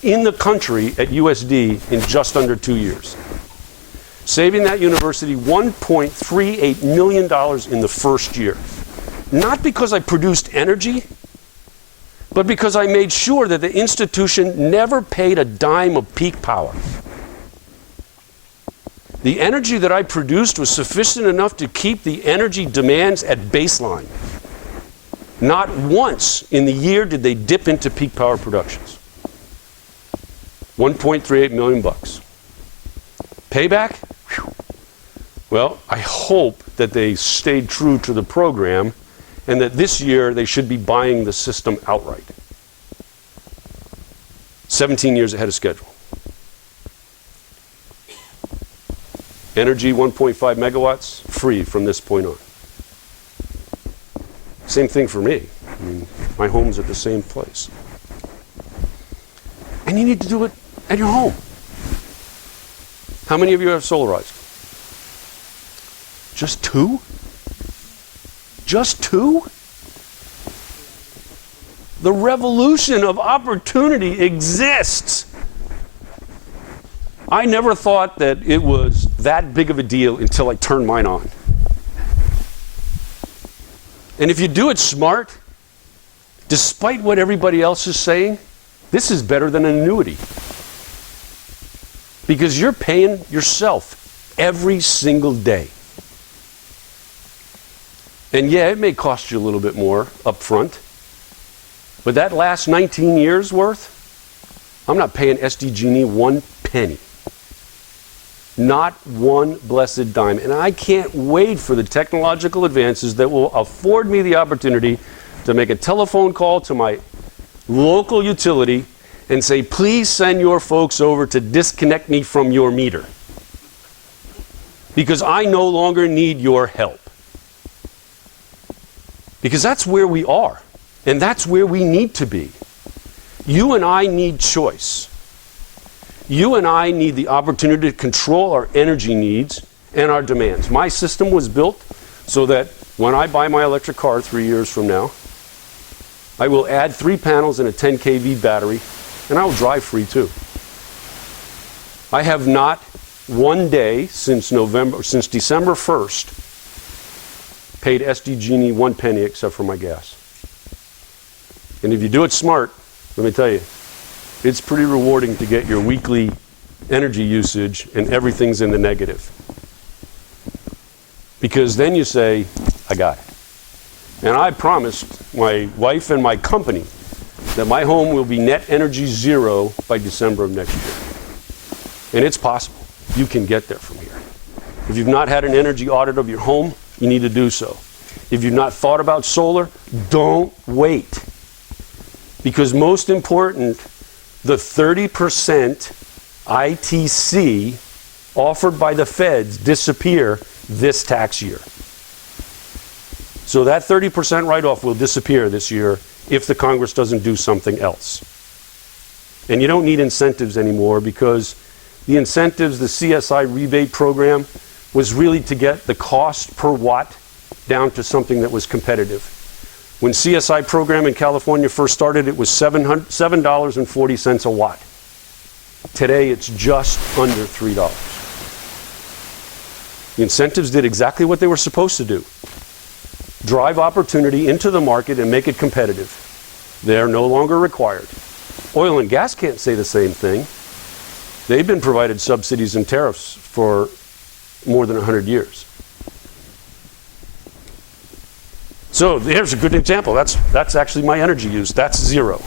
in the country at USD in just under 2 years, saving that university $1.38 million in the first year. Not because I produced energy, but because I made sure that the institution never paid a dime of peak power. The energy that I produced was sufficient enough to keep the energy demands at baseline. Not once in the year did they dip into peak power productions. 1.38 million bucks. Payback? Whew. Well, I hope that they stayed true to the program and that this year they should be buying the system outright. 17 years ahead of schedule. Energy 1.5 megawatts, free from this point on. Same thing for me. I mean, my home's at the same place. And you need to do it at your home. How many of you have solarized? Just 2? Just 2? The revolution of opportunity exists. I never thought that it was that big of a deal until I turned mine on. And if you do it smart, despite what everybody else is saying, this is better than an annuity. Because you're paying yourself every single day. And yeah, it may cost you a little bit more up front, but that last 19 years worth, I'm not paying SDG&E 1 penny. Not one blessed dime. And I can't wait for the technological advances that will afford me the opportunity to make a telephone call to my local utility and say, please send your folks over to disconnect me from your meter. Because I no longer need your help. Because that's where we are. And that's where we need to be. You and I need choice. You and I need the opportunity to control our energy needs and our demands. My system was built so that when I buy my electric car 3 years from now, I will add 3 panels and a 10 kV battery, and I will drive free too. I have not one day since December 1st paid SDG&E 1 penny except for my gas. And if you do it smart, let me tell you, it's pretty rewarding to get your weekly energy usage and everything's in the negative. Because then you say, I got it. And I promised my wife and my company that my home will be net energy zero by December of next year. And it's possible. You can get there from here. If you've not had an energy audit of your home, you need to do so. If you've not thought about solar, don't wait. Because most important, the 30% ITC offered by the feds disappear this tax year. So that 30% write-off will disappear this year if the Congress doesn't do something else. And you don't need incentives anymore because the incentives, the CSI rebate program, was really to get the cost per watt down to something that was competitive. When CSI program in California first started, it was $7.40 a watt. Today, it's just under $3. The incentives did exactly what they were supposed to do. Drive opportunity into the market and make it competitive. They're no longer required. Oil and gas can't say the same thing. They've been provided subsidies and tariffs for more than 100 years. So here's a good example. That's actually my energy use. That's zero.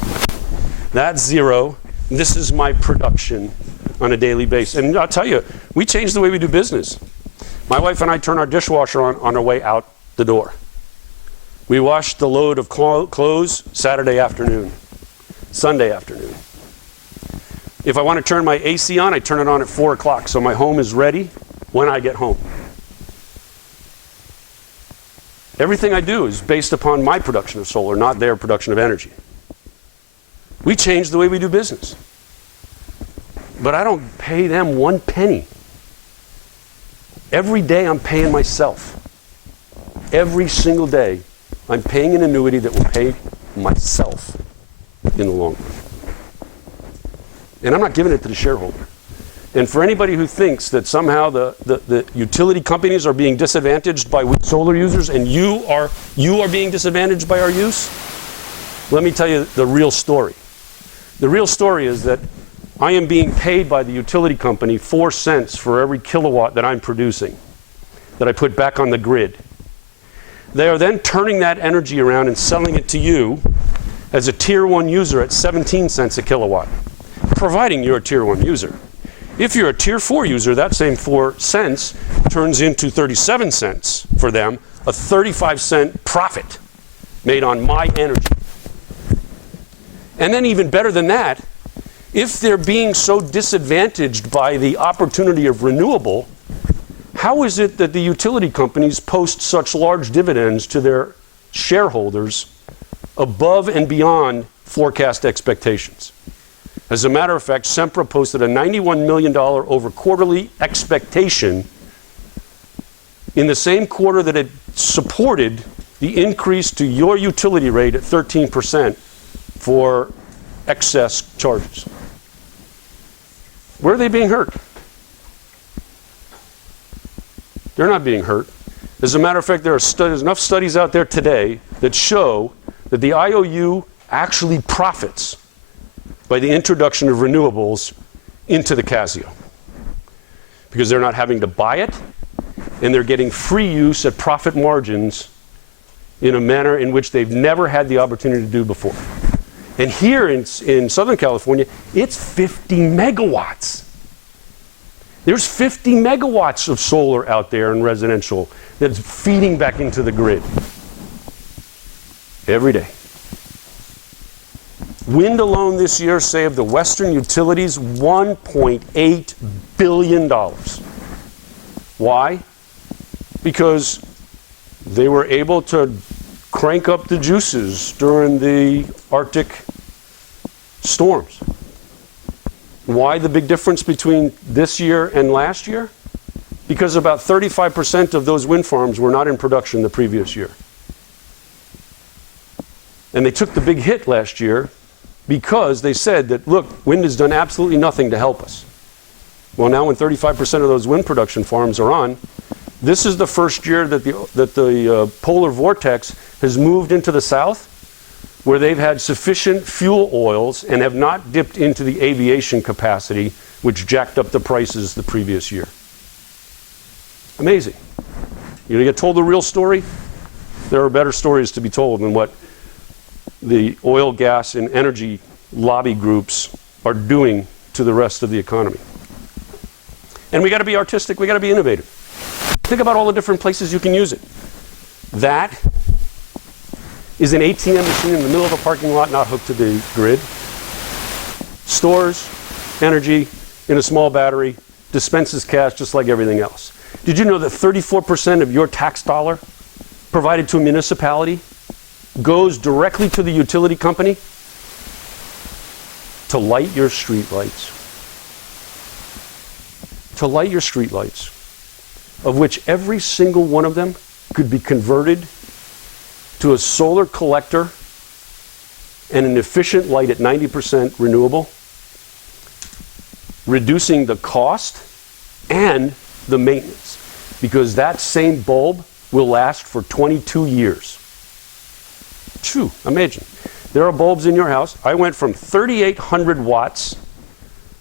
That's zero. This is my production on a daily basis. And I'll tell you, we changed the way we do business. My wife and I turn our dishwasher on our way out the door. We wash the load of clothes Saturday afternoon, Sunday afternoon. If I want to turn my AC on, I turn it on at 4 o'clock so my home is ready when I get home. Everything I do is based upon my production of solar, not their production of energy. We changed the way we do business. But I don't pay them 1 penny. Every day I'm paying myself. Every single day I'm paying an annuity that will pay myself in the long run. And I'm not giving it to the shareholder. And for anybody who thinks that somehow the utility companies are being disadvantaged by solar users and you are being disadvantaged by our use, Let me tell you the real story. The real story is that I am being paid by the utility company 4 cents for every kilowatt that I'm producing, that I put back on the grid. They are then turning that energy around and selling it to you as a tier 1 user at 17 cents a kilowatt, providing you're a tier 1 user. If you're a tier 4 user, that same 4 cents turns into 37 cents for them, a 35-cent profit made on my energy. And then even better than that, if they're being so disadvantaged by the opportunity of renewable, how is it that the utility companies post such large dividends to their shareholders above and beyond forecast expectations? As a matter of fact, Sempra posted a $91 million over quarterly expectation in the same quarter that it supported the increase to your utility rate at 13% for excess charges. Where are they being hurt? They're not being hurt. As a matter of fact, there's enough studies out there today that show that the IOU actually profits by the introduction of renewables into the Casio, because they're not having to buy it, and they're getting free use at profit margins in a manner in which they've never had the opportunity to do before. And here in Southern California, it's 50 megawatts. There's 50 megawatts of solar out there in residential that's feeding back into the grid every day. Wind alone this year saved the Western utilities $1.8 billion. Why? Because they were able to crank up the juices during the Arctic storms. Why the big difference between this year and last year? Because about 35% of those wind farms were not in production the previous year. And they took the big hit last year because they said that, look, wind has done absolutely nothing to help us. Well, now when 35% of those wind production farms are on, this is the first year that the polar vortex has moved into the south, where they've had sufficient fuel oils and have not dipped into the aviation capacity, which jacked up the prices the previous year. Amazing. You're going to get told the real story? There are better stories to be told than what the oil, gas, and energy lobby groups are doing to the rest of the economy. And we got to be artistic, we got to be innovative. Think about all the different places you can use it. That is an ATM machine in the middle of a parking lot not hooked to the grid. Stores energy in a small battery, dispenses cash just like everything else. Did you know that 34% of your tax dollar provided to a municipality goes directly to the utility company to light your street lights? To light your street lights, of which every single one of them could be converted to a solar collector and an efficient light at 90% renewable, reducing the cost and the maintenance, because that same bulb will last for 22 years. Phew, imagine. There are bulbs in your house. I went from 3,800 watts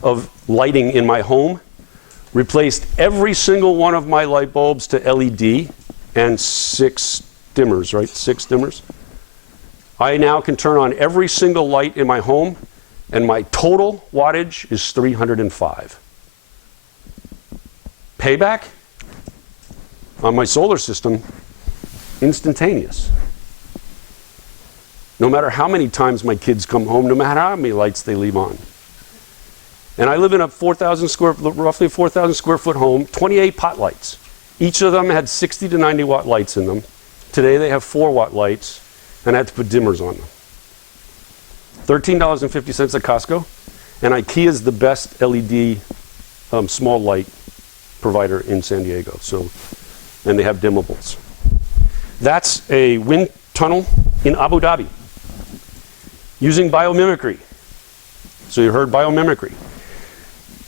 of lighting in my home, replaced every single one of my light bulbs to LED, and 6 dimmers, right? 6 dimmers. I now can turn on every single light in my home, and my total wattage is 305. Payback on my solar system, instantaneous. No matter how many times my kids come home, no matter how many lights they leave on. And I live in a roughly 4,000 square foot home, 28 pot lights. Each of them had 60 to 90 watt lights in them. Today they have 4 watt lights, and I had to put dimmers on them. $13.50 at Costco, and IKEA is the best LED small light provider in San Diego. So, and they have dimmables. That's a wind tunnel in Abu Dhabi using biomimicry. So you heard biomimicry.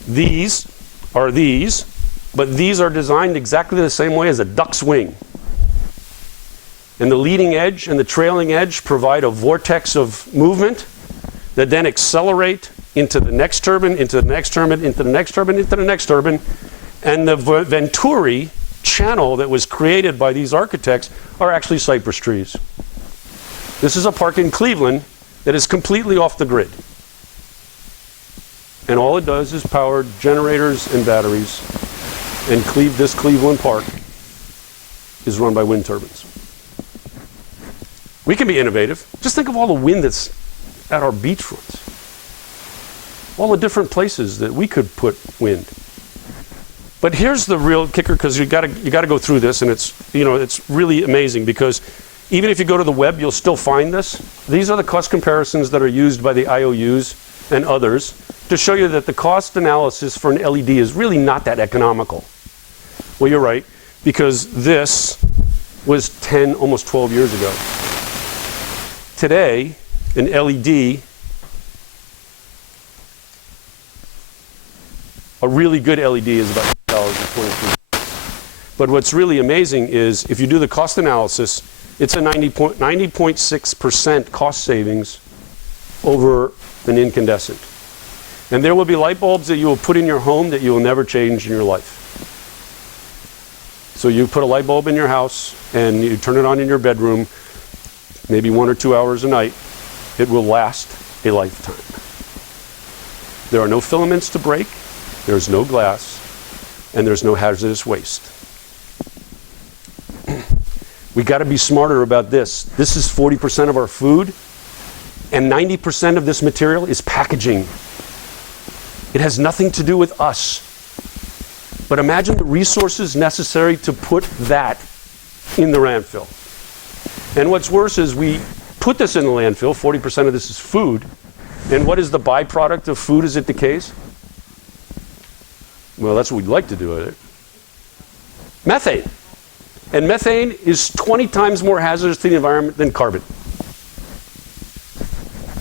These are these, but these are designed exactly the same way as a duck's wing. And the leading edge and the trailing edge provide a vortex of movement that then accelerate into the next turbine, into the next turbine, into the next turbine, into the next turbine. And the Venturi channel that was created by these architects are actually cypress trees. This is a park in Cleveland that is completely off the grid. And all it does is power generators and batteries. And this Cleveland park is run by wind turbines. We can be innovative. Just think of all the wind that's at our beachfronts. All the different places that we could put wind. But here's the real kicker, because you got to go through this, and it's really amazing, because even if you go to the web, you'll still find this. These are the cost comparisons that are used by the IOUs and others to show you that the cost analysis for an LED is really not that economical. Well, you're right, because this was 10, almost 12 years ago. Today, an LED, a really good LED is about $2.23. But what's really amazing is if you do the cost analysis, it's a 90.6% cost savings over an incandescent. And there will be light bulbs that you will put in your home that you will never change in your life. So you put a light bulb in your house and you turn it on in your bedroom, maybe 1 or 2 hours a night. It will last a lifetime. There are no filaments to break, there's no glass, and there's no hazardous waste. We got to be smarter about this. This is 40% of our food, and 90% of this material is packaging. It has nothing to do with us. But imagine the resources necessary to put that in the landfill. And what's worse is we put this in the landfill, 40% of this is food, and what is the byproduct of food as it decays? Well, that's what we'd like to do with it. Methane. And methane is 20 times more hazardous to the environment than carbon.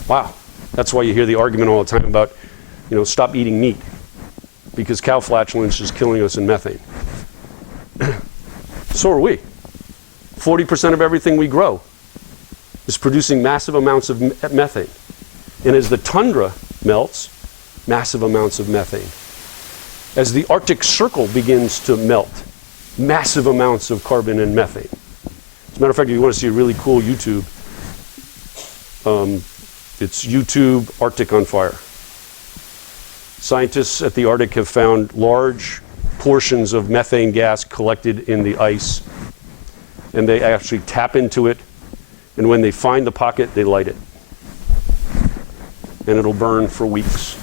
Wow. That's why you hear the argument all the time about, stop eating meat, because cow flatulence is killing us in methane. So are we. 40% of everything we grow is producing massive amounts of methane. And as the tundra melts, massive amounts of methane. As the Arctic Circle begins to melt, massive amounts of carbon and methane. As a matter of fact, if you want to see a really cool YouTube, it's YouTube Arctic on Fire. Scientists at the Arctic have found large portions of methane gas collected in the ice, and they actually tap into it, and when they find the pocket, they light it. And it'll burn for weeks.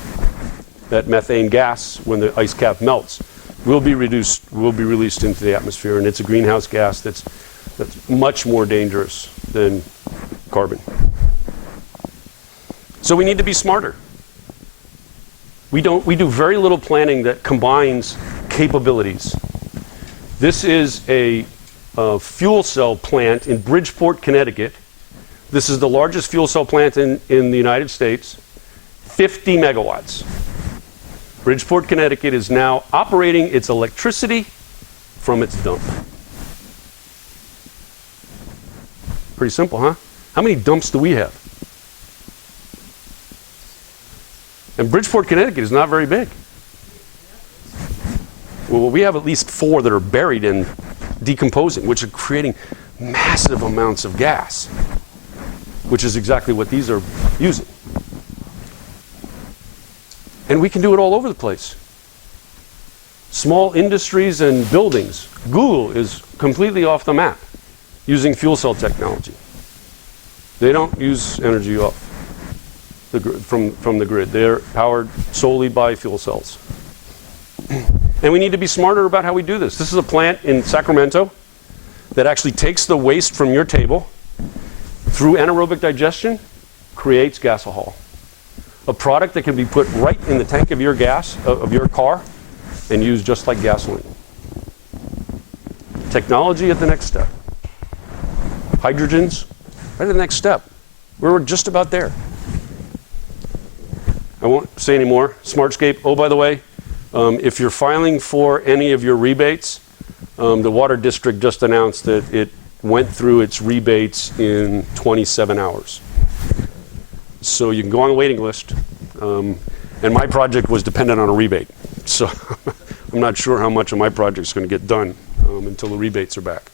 That methane gas, when the ice cap melts, will be released into the atmosphere, and it's a greenhouse gas that's much more dangerous than carbon. So we need to be smarter. We do very little planning that combines capabilities. This is a fuel cell plant in Bridgeport, Connecticut. This is the largest fuel cell plant in the United States, 50 megawatts. Bridgeport, Connecticut is now operating its electricity from its dump. Pretty simple, huh? How many dumps do we have? And Bridgeport, Connecticut is not very big. Well, we have at least 4 that are buried and decomposing, which are creating massive amounts of gas, which is exactly what these are using. And we can do it all over the place. Small industries and buildings. Google is completely off the map using fuel cell technology. They don't use energy off from the grid. They're powered solely by fuel cells. And we need to be smarter about how we do this. This is a plant in Sacramento that actually takes the waste from your table, through anaerobic digestion, creates gasohol. A product that can be put right in the tank of your car and used just like gasoline. Technology at the next step. Hydrogens, right at the next step. We're just about there. I won't say any more. Smartscape, oh, by the way, if you're filing for any of your rebates, the Water District just announced that it went through its rebates in 27 hours. So you can go on the waiting list. And my project was dependent on a rebate. So I'm not sure how much of my project is going to get done until the rebates are back.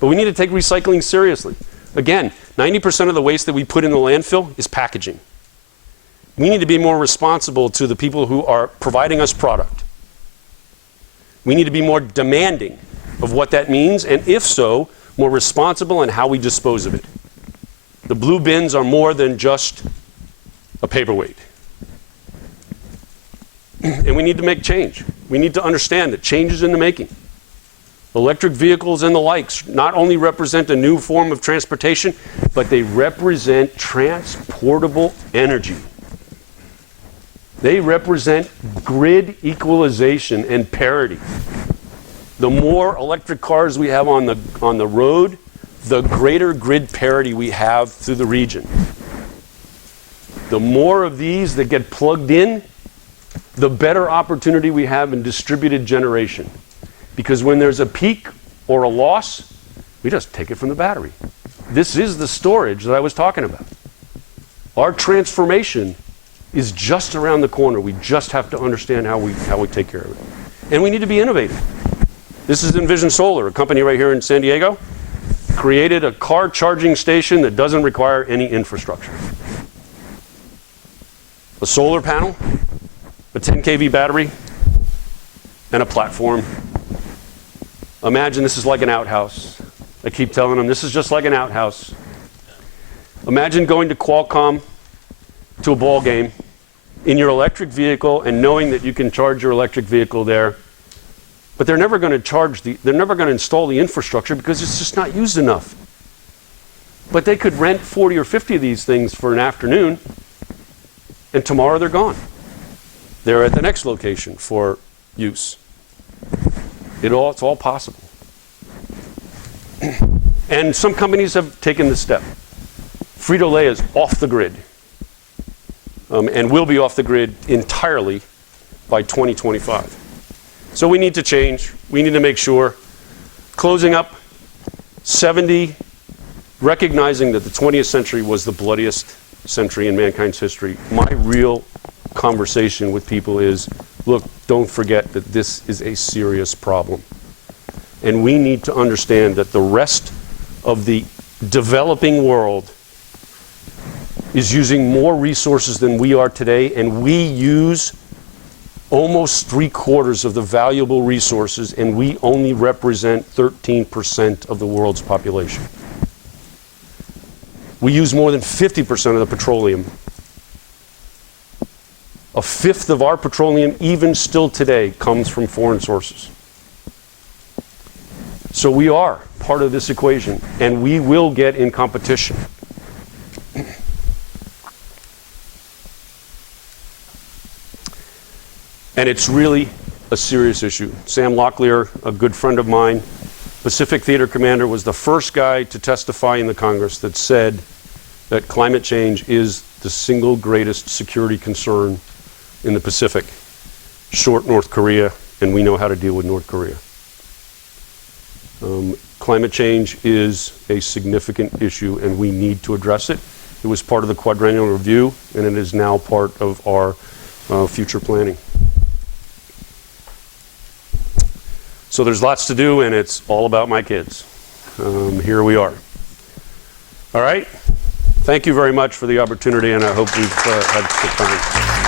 But we need to take recycling seriously. Again, 90% of the waste that we put in the landfill is packaging. We need to be more responsible to the people who are providing us product. We need to be more demanding of what that means, and if so, more responsible in how we dispose of it. The blue bins are more than just a paperweight. And we need to make change. We need to understand that change is in the making. Electric vehicles and the likes not only represent a new form of transportation, but they represent transportable energy. They represent grid equalization and parity. The more electric cars we have on the road, the greater grid parity we have through the region. The more of these that get plugged in, the better opportunity we have in distributed generation. Because when there's a peak or a loss, we just take it from the battery. This is the storage that I was talking about. Our transformation is just around the corner. We just have to understand how we take care of it. And we need to be innovative. This is Envision Solar, a company right here in San Diego, created a car charging station that doesn't require any infrastructure. A solar panel, a 10 kV battery, and a platform. Imagine this is like an outhouse. I keep telling them this is just like an outhouse. Imagine going to Qualcomm to a ball game in your electric vehicle and knowing that you can charge your electric vehicle there, but they're never going to install the infrastructure because it's just not used enough. But they could rent 40 or 50 of these things for an afternoon, and tomorrow they're gone. They're at the next location for use. It's all possible. And some companies have taken this step. Frito-Lay is off the grid and will be off the grid entirely by 2025. So we need to change. We need to make sure. Closing up 70, recognizing that the 20th century was the bloodiest century in mankind's history. My real conversation with people is, look, don't forget that this is a serious problem. And we need to understand that the rest of the developing world is using more resources than we are today, and we use almost 3/4 of the valuable resources, and we only represent 13% of the world's population. We use more than 50% of the petroleum. A fifth of our petroleum, even still today, comes from foreign sources. So we are part of this equation, and we will get in competition. And it's really a serious issue. Sam Locklear, a good friend of mine, Pacific Theater commander, was the first guy to testify in the Congress that said that climate change is the single greatest security concern in the Pacific, short North Korea, and we know how to deal with North Korea. Climate change is a significant issue, and we need to address it. It was part of the quadrennial review, and it is now part of our future planning. So there's lots to do, and it's all about my kids. Here we are. All right. Thank you very much for the opportunity, and I hope we've had good time.